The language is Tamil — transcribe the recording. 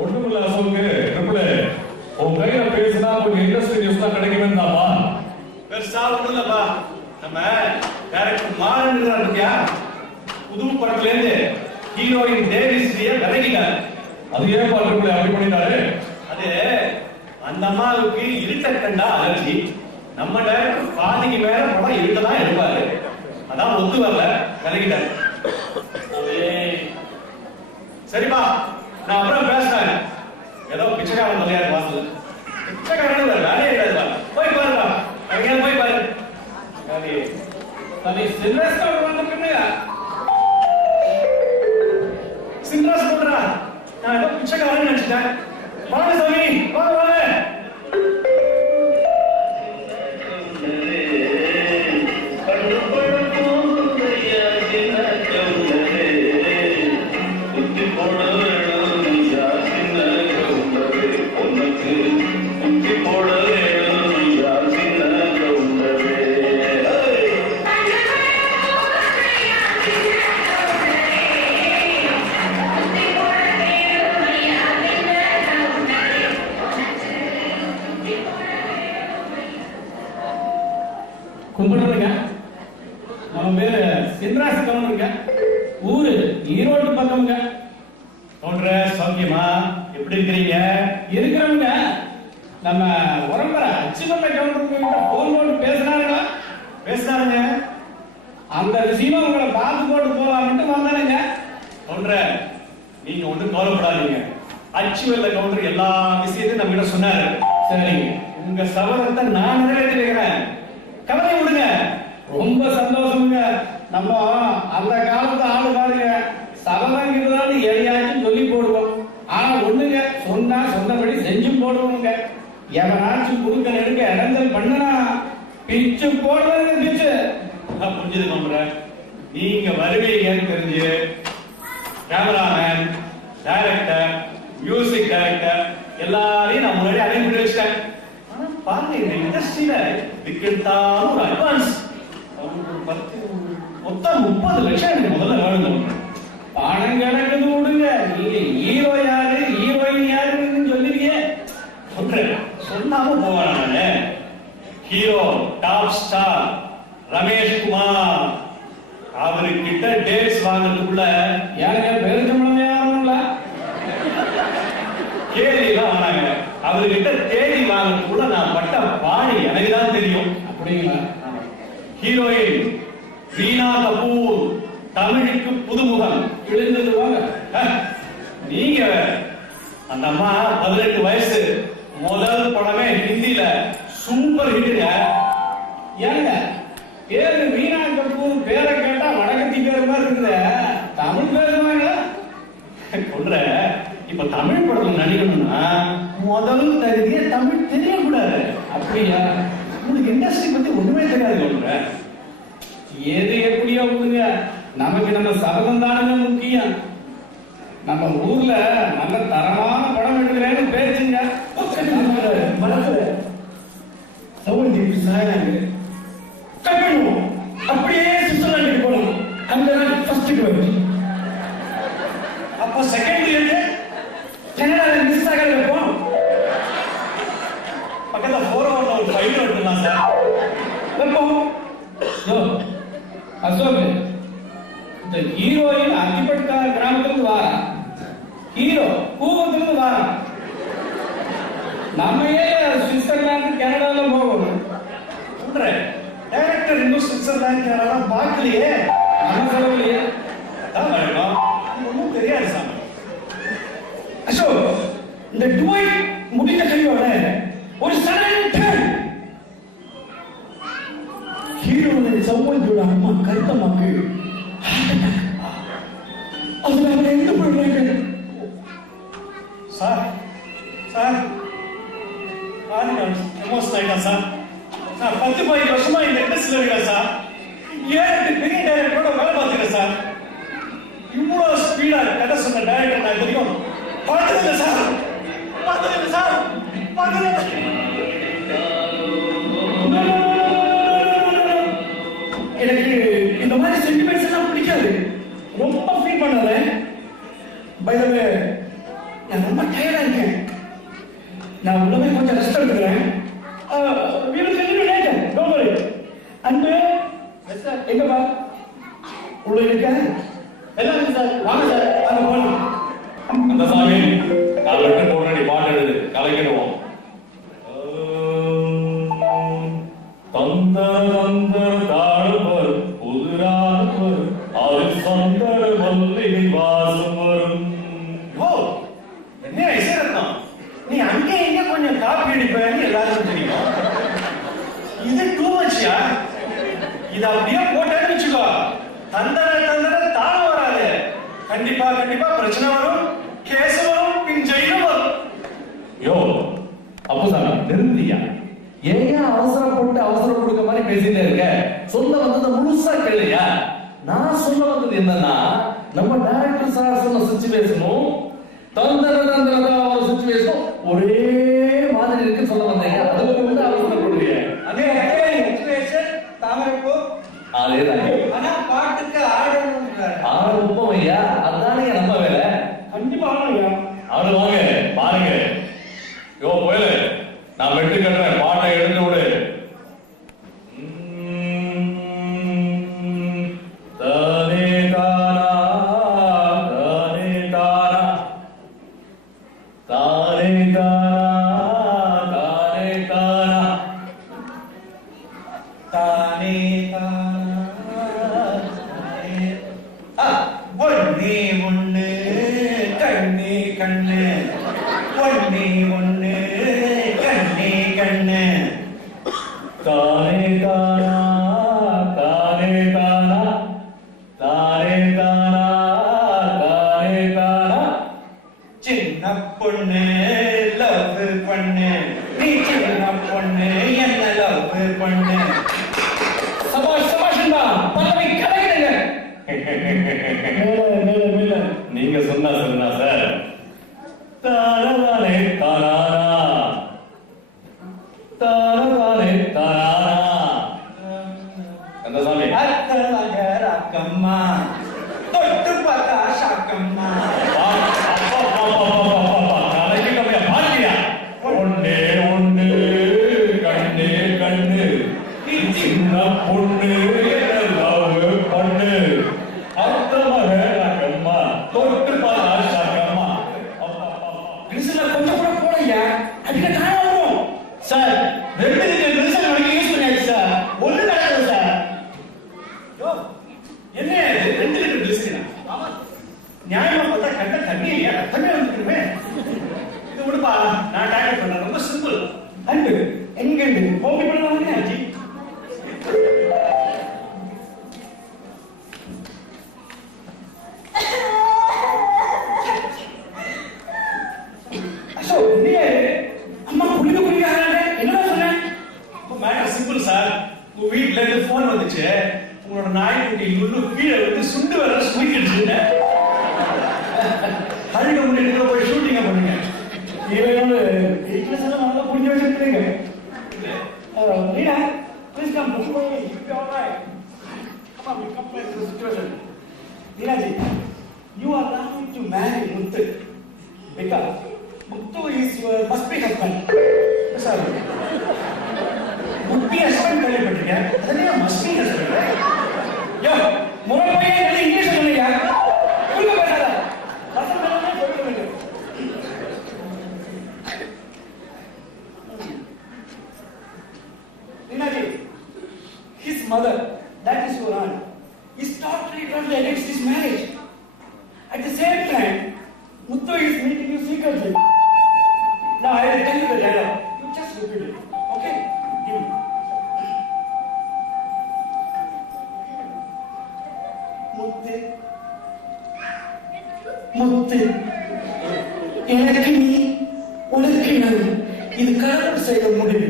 ஒண்ணுமில்ல அசோக்கு, உன் கையில பேசினா கொஞ்சம் இண்டஸ்ட்ரி நியூஸ் தான் கிடைக்குமே தாமா. பெருசா ஒண்ணுலப்பா, நம்ம டைரக்டர் மாறன் இருக்கியா, புது படத்துல இருந்து ஹீரோயின் தேவிஸ்ரீய விலகிட்டார். அது ஏன் ட்ரிபிள் அப்படி பண்ணிட்டாரு? அது அந்த அம்மாவுக்கு இருட்ட கண்டா அலர்ஜி. நம்ம டைரக்டர் பாதிக்கு மேல படம் இருட்டதான் எடுப்பாரு, அதான் ஒத்து வரல, விலகிட்டாரு. சரிப்பா, நான் அப்புறம் பேசுறேன். ஏதோ பிச்சைக்காரன் தலையாரு வாசல, பிச்சைக்காரன் வேலையே கிடையாதுப்பா. போய் பாருப்பா, அங்கே போய் பாரு. சின்ராஸ் போடுறா, நான் ஏதோ பிச்சைக்காரன் நினைச்சிட்டேன். வாங்க சாமி, வாங்க வாங்க. கும்பிடுறதுங்க. நம்ம பேரு சின்ராஸ் கவுண்டருங்க, ஊரு ஈரோடு பக்கம்ங்க. கவுண்டர சௌக்கியமா, எப்படி இருக்கிறீங்க? இருக்கிறவங்க நம்ம உரம்பரை அச்சுமல்ல கவுண்டருக்கு போன் போட்டு பேசினாருங்களா? பேசினாருங்க. அந்த விஷயமா உங்களை பார்த்து போட்டு போலாம்னு வந்தானுங்க. கவுண்டர, நீங்க ஒண்ணும் கவலைப்படாதீங்க. அச்சுவல்ல கவுண்டர் எல்லா விஷயத்தையும் நம்ம கிட்ட சொன்னாரு. சரிங்க, உங்க சபதத்தை நான் நிறைவேற்றி வைக்கிறேன், கவலை விடுங்க. ரொம்ப சந்தோஷமுங்க. நம்ம அந்த காலத்து ஆளு பாருங்க, சபதங்கிறதான்னு எதையாச்சும் சொல்லி போடுவோம். ஆனா ஒண்ணுங்க, சொன்னா சொன்னபடி செஞ்சு போடுவோங்க. எவனாச்சும் குடுக்க நெடுக்க இடைஞ்சல் பண்ணனா பிச்சு போடுறது பிச்சு. புரிஞ்சது கவுண்டர, நீங்க வருவீங்கன்னு தெரிஞ்சு கேமராமேன், டைரக்டர், மியூசிக் டைரக்டர் எல்லாரையும் நான் முன்னாடி அரேஞ்ச் பண்ணி வச்சிட்டேன். பாருங்க, இந்த இண்டஸ்ட்ரியில விற்கத்தாலும் ஒரு அட்வான்ஸ் மொத்தம் 30 லட்சம் எனக்கு முதல்ல வேணும். பணம் கிடக்குது விடுங்க, நீங்க ஹீரோ யாரு ஹீரோயின் யாருன்னு சொல்லுவீங்க. சொன்னாம போவான hero top star Ramesh Kumar. அவர்கிட்ட டேட்ஸ் வாங்குறதுக்குள்ள யாருங்க பெருஞ்சம்பளம் யாருங்கள கேள்வி எல்லாம் வாங்க. அவர்கிட்ட தேடி வாங்குறதுக்குள்ள நான் பட்ட பாடி எனக்கு தான் தெரியும். அப்படிங்களா? ஹீரோயின் ரீனா கபூர், தமிழுக்கு புதுமுகம். எழுந்தது வாங்க. நீங்க அந்த அம்மா 18 வயசு, முதல் படமே ஹிந்தில சூப்பர் ஹிட்டுங்க. ஏங்க பேரு ரீனா கபூர், பேரை கேட்டா வடக்கத்தி பேர் மாதிரி இருந்த தமிழ் பேருமாங்க. சொல்ற, இப்ப தமிழ் படத்துல நடிக்கணும்னா முதல் தகுதியே தமிழ் தெரியக்கூடாது. அப்படியா? உங்களுக்கு இண்டஸ்ட்ரி பத்தி ஒண்ணுமே தெரியாது. சொல்ற எது எப்படியோ விடுங்க, நமக்கு நம்ம சபதம் தானுங்க முக்கியம். நம்ம ஊர்ல நல்ல தரமான படம் எடுக்கிறேன்னு பேசுங்க. அப்படியே சுவிட்சர்லாந்துக்கு போகணும். அந்த ஃபர்ஸ்ட் அப்போ செகண்ட் இயர் கனடால மிஸ் ஆகாத வைப்போம். பக்கத்துல 4 ஒரு ஃபைல் எடுத்துலாம் சார் வைப்போம். அசோக், இந்த ஹீரோயின் அத்திப்பட்ட கிராமத்திலிருந்து வாரா, ஹீரோ கூவத்திலிருந்து வாரா. நம்ம ஏன் சுவிட்சர்லாந்து கனடால போகணும்? டைரக்டர் இன்னும் சுவிட்சர்லாந்து கனடா பார்க்கலையே, நம்ம செலவுலையே அதான் வரணும். ஒன்றும் தெரியாது சாமி. அசோக், இந்த டுவை முடிந்த கையோட ஒரு சடன் டர்ன். ஹீரோவின் சௌமந்தியோட அம்மா கருத்தம்மாக்கு அதுல அவரை எங்க போயிடுறாங்க சார். சார் எமோஷன் ஆயிட்டா சார். சார் 10-15 வருஷமா இந்த இண்டஸ்ட்ரியில இருக்கா சார். 7 பெரிய டைரக்டரோட வேலை பார்த்துக்கிறேன் சார். இவ்வளவு ஸ்பீடா கதை சொன்ன டைரக்டர் நான் தெரியும் பார்த்ததில்லை சார். பார்த்ததில்லை சார். எனக்கு இந்த மாதிரி சென்டிமெண்ட்ஸ் எல்லாம் பிடிக்காது. ரொம்ப ஃபீல் பண்ணாத. தந்தர தந்தர தாழம் வரும் புதுராக வரும் அது சந்தர மல்லிகை வாசம் வரும். ஓ என்ன இசைரத்னம், நீ அங்கே இங்க கொஞ்சம் காப்பி அடிப்பேன்னு எல்லாருக்கும் தெரியும். இது டூ மச்சியா? இது அப்படியே போட்டேன்னு வச்சுக்கோ, தந்தர தந்தர தாழம் வராது. கண்டிப்பா கண்டிப்பா பிரச்சனை வரும், கேஸ் வரும், பின் ஜெயிலும் வரும். யோ அப்போசாமி நிறுத்தியா? ஏன் அவசரப்பட்டு அவசரம் கொடுக்க மாதிரி பேசிட்டே இருக்க? சொல்ல வந்ததை முழுசா கேளுயா. நான் சொல்ல வந்தது என்னன்னா, நம்ம டைரக்டர் சார் சொன்ன சிச்சுவேஷனும் தந்தர தந்தர ஒரு சிச்சுவேஷனும் ஒரே மாதிரி இருக்குன்னு சொல்ல வந்தீங்க. அதுல வந்து அவசரப்படுவீங்க. அதே சிச்சுவேஷன் தாமரைப்பூ. அதேதான். ஆனா பாட்டுக்கு ஆடணும். ஆட உப்பம் ஐயா, அதுதானே நம்ம வேலை. கண்டிப்பா ஆகணும்யா. ஆடு வாங்க பாருங்க. யோ போயில நான் மெட்டு கட்டுறேன், பாட்டை எடுத்து விடு. தானே தானா தானே தானா தானே தானா தானே தானா தானே ஒன்னே ஒண்ணு கண்ணே கண்ணு, ஒன்னே ஒண்ணு கண்ணே கண்ணு. தானே தானா தானே தானா தானே தானா தானே தானா. சின்ன பொண்ணு லவ் பண்ணு, நீ சின்ன பொண்ணு என்ன லவ் பண்ணு. சபாஷ் சபாஷ்டா, பல்லவி கலையிடுங்க. நீங்க சொன்னா சொன்னா சார். தானே தானானா தானே தானானா. அந்த சாமி அத்தலக ராக்கம்மா, தொட்டு பார்த்தா ஷாக்கம்மா. ஒண்ணே ஒண்ணு கண்ணே கண்ணு, சின்ன பொண்ணு லவ் பண்ணு. அத்தமக ராக்கம்மா, தொட்டு பார்த்தா ஷாக்கம்மா. கிறிஸ்துல கொஞ்சம் கூட போடையா, அதுக்கு நான் வரும். சார், ரெண்டு கிறிஸ்துவ வரைக்கும் யூஸ் பண்ணியாச்சு சார். ஒண்ணு நடக்குது சார். யோ, என்ன இது? 2 லிட்டர் கிளிசரினா? நியாயமா பார்த்தா கண்ட தண்ணி இல்லையா? தண்ணி வந்துருமே. இது விடுப்பா, நான் டேக்கிள் பண்றேன். ரொம்ப சிம்பிள். அண்டு எங்கண்டு ஓகே பண்ணலாம்ங்க ஜி. அசோ நீ அம்மா புளிக்க புளிக்காதே என்ன சொன்னேன்? Matter simple sir. உங்க வீட்ல இருந்து போன் வந்துச்சு, உங்களோட நாய்க்குட்டி லுல்லு கீழே வந்து சுண்டு வர சுமிக்கிடுச்சு. ஹரிட முன்னாடி போய் ஷூட்டிங்க பண்ணுங்க. இவனோட வீட்ல சொல்ல நல்லா புளிக்க வச்சிருக்கீங்க. Rina, please come. You'll be all right. Come on, we come back to the situation. Rina ji, you are not going to marry Muthu because Muthu is your must-be husband. Sir, முட்டி ஹஸ்பண்ட் கேள்விப்பட்டீங்க, அதனே மஸ்டி ஹஸ்பண்ட். யோ, முறை போய் என்ன இங்கிலீஷ் சொல்லுங்க. புள்ள பேசாத. பசங்க எல்லாம் சொல்லுங்க. Rina ji, his mother, that is your aunt, is totally against this marriage. At the same time, Muthu is meeting you secretly. Now I will tell you the dialogue. You just repeat it. Okay? Give me. Muthu. Muthu. எனக்கு நீ, உனக்கு நான். இது கடவுள் செய்த முடிவு.